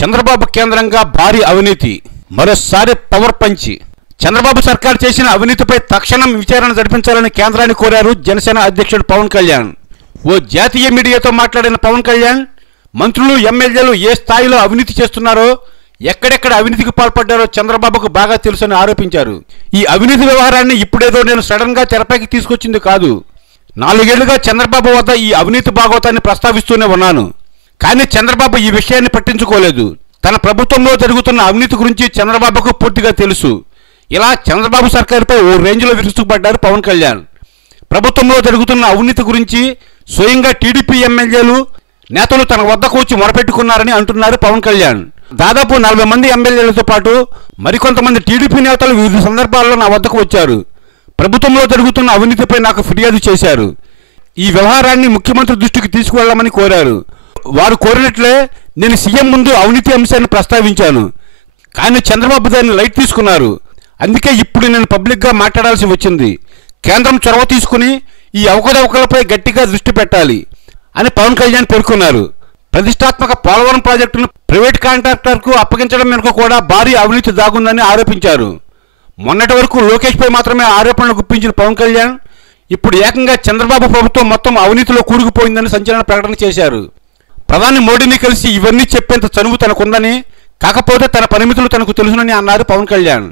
చంద్రబాబు కేంద్రంగా భారీ అవినీతి మరోసారి పవర్ పంచి. చంద్రబాబు సర్కార్ చేసిన అవినీతిపై తక్షణం విచారణ జరిపించాలని కేంద్రాన్ని కోరారు జనసేన అధ్యక్షుడు పవన్ కళ్యాణ్. ఓ జాతీయ మీడియాతో మాట్లాడిన పవన్ కళ్యాణ్ మంత్రులు ఎమ్మెల్యేలు ఏ స్థాయిలో అవినీతి చేస్తున్నారో ఎక్కడెక్కడ అవినీతికి పాల్పడ్డారో చంద్రబాబుకు బాగా తెలుసని ఆరోపించారు. ఈ అవినీతి వ్యవహారాన్ని ఇప్పుడేదో నేను సడన్గా తెరపైకి తీసుకొచ్చింది కాదు. నాలుగేళ్ళుగా చంద్రబాబు వద్ద ఈ అవినీతి భాగవతాన్ని ప్రస్తావిస్తూనే ఉన్నాను. కానీ చంద్రబాబు ఈ విషయాన్ని పట్టించుకోలేదు. తన ప్రభుత్వంలో జరుగుతున్న అవినీతి గురించి చంద్రబాబుకు పూర్తిగా తెలుసు. ఇలా చంద్రబాబు సర్కారుపై ఓ రేంజ్లో విరుచుకుపడ్డారు పవన్ కళ్యాణ్. ప్రభుత్వంలో జరుగుతున్న అవినీతి గురించి స్వయంగా టీడీపీ ఎమ్మెల్యేలు నేతలు తన వద్దకు వచ్చి మొరపెట్టుకున్నారని అంటున్నారు పవన్ కళ్యాణ్. దాదాపు నలభై మంది ఎమ్మెల్యేలతో పాటు మరికొంతమంది టీడీపీ నేతలు వివిధ సందర్భాల్లో నా వద్దకు వచ్చారు. ప్రభుత్వంలో జరుగుతున్న అవినీతిపై నాకు ఫిర్యాదు చేశారు. ఈ వ్యవహారాన్ని ముఖ్యమంత్రి దృష్టికి తీసుకువెళ్ళమని కోరారు. వారు కోరినట్లే నేను సీఎం ముందు అవినీతి అంశాన్ని ప్రస్తావించాను. కానీ చంద్రబాబు దాన్ని లైట్ తీసుకున్నారు. అందుకే ఇప్పుడు నేను పబ్లిక్గా మాట్లాడాల్సి వచ్చింది. కేంద్రం చొరవ తీసుకుని ఈ అవకతవకలపై గట్టిగా దృష్టి పెట్టాలి అని పవన్ కళ్యాణ్ పేర్కొన్నారు. ప్రతిష్టాత్మక పోలవరం ప్రాజెక్టును ప్రైవేట్ కాంట్రాక్టర్కు అప్పగించడం వెనుక కూడా భారీ అవినీతి దాగుందని ఆరోపించారు. మొన్నటి వరకు లోకేష్పై మాత్రమే ఆరోపణలు గుప్పించిన పవన్ కళ్యాణ్ ఇప్పుడు ఏకంగా చంద్రబాబు ప్రభుత్వం మొత్తం అవినీతిలో కూరుకుపోయిందని సంచలన ప్రకటన చేశారు. ప్రధాని మోడీని కలిసి ఇవన్నీ చెప్పేంత చనువు తనకుందని కాకపోతే తన పరిమితులు తనకు తెలుసునని అన్నారు పవన్ కళ్యాణ్.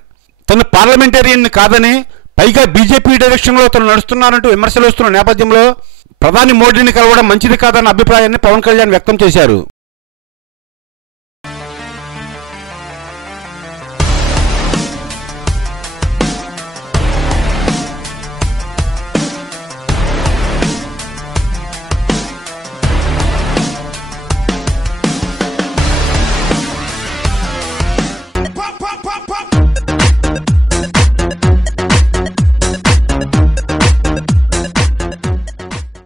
తను పార్లమెంటేరియన్ కాదని పైగా బీజేపీ డైరెక్షన్లో తను నడుస్తున్నారంటూ విమర్శలు వస్తున్న నేపథ్యంలో ప్రధాని మోడీని కలవడం మంచిది కాదన్న అభిప్రాయాన్ని పవన్ కళ్యాణ్ వ్యక్తం చేశారు.